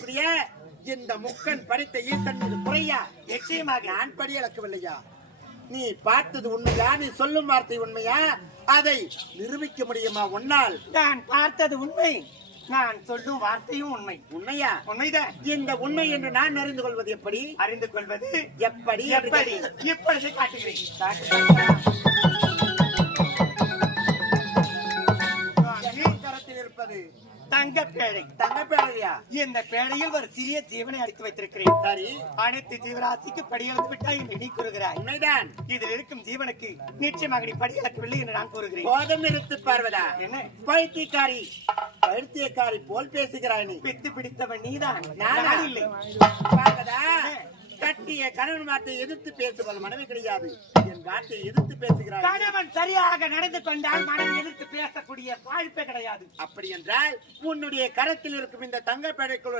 இருக்கக்கூடிய இந்த முக்கன் படைத்த ஈசன் மீது குறையா? நிச்சயமாக. நான் படி அளக்கவில்லையா? நீ பார்த்தது உண்மையா? நீ சொல்லும் வார்த்தை உண்மையா? அதை நிரூபிக்க முடியுமா உன்னால்? நான் பார்த்தது உண்மை, நான் சொல்லும் வார்த்தையும் உண்மை. உண்மையா? உண்மைதான். இந்த உண்மை என்று நான் அறிந்து கொள்வது எப்படி? அறிந்து கொள்வது எப்படி? எப்படி? இப்பொழுது காட்டுகிறேன். கரத்தில் இருப்பது தங்க பேழை. தங்க பேழையா? இந்த பேழையில் ஒரு சிறிய ஜீவனை அடித்து வைத்திருக்கிறேன். சரி, அனைத்து ஜீவராசிக்கு படியளந்து விட்டாய் என்று நீ கூறுகிறாய். உண்மைதான். இதில் இருக்கும் ஜீவனுக்கு நிச்சயமாக நீ படியளக்கவில்லை என்று நான் கூறுகிறேன். போதும் நிறுத்து பார்வதா. என்ன பைத்தியக்காரி, பைத்தியக்காரி போல் பேசுகிறாய் நீ. பித்து பிடித்தவன் நீதான், நானா? நான் இல்லை. பார்வதா, கட்டிய கணவன் வார்த்தையை எதிர்த்து பேசுவது மனைவி கிடையாது. என் வார்த்தையை எதிர்த்து பேசுகிறாய். கணவன் சரியாக நடந்து கொண்டால் மனம் எதிர்த்து பேசக்கூடிய வாய்ப்பே கிடையாது. அப்படி என்றால் உன்னுடைய கரத்தில் இருக்கும் இந்த தங்க பேழைக்குள்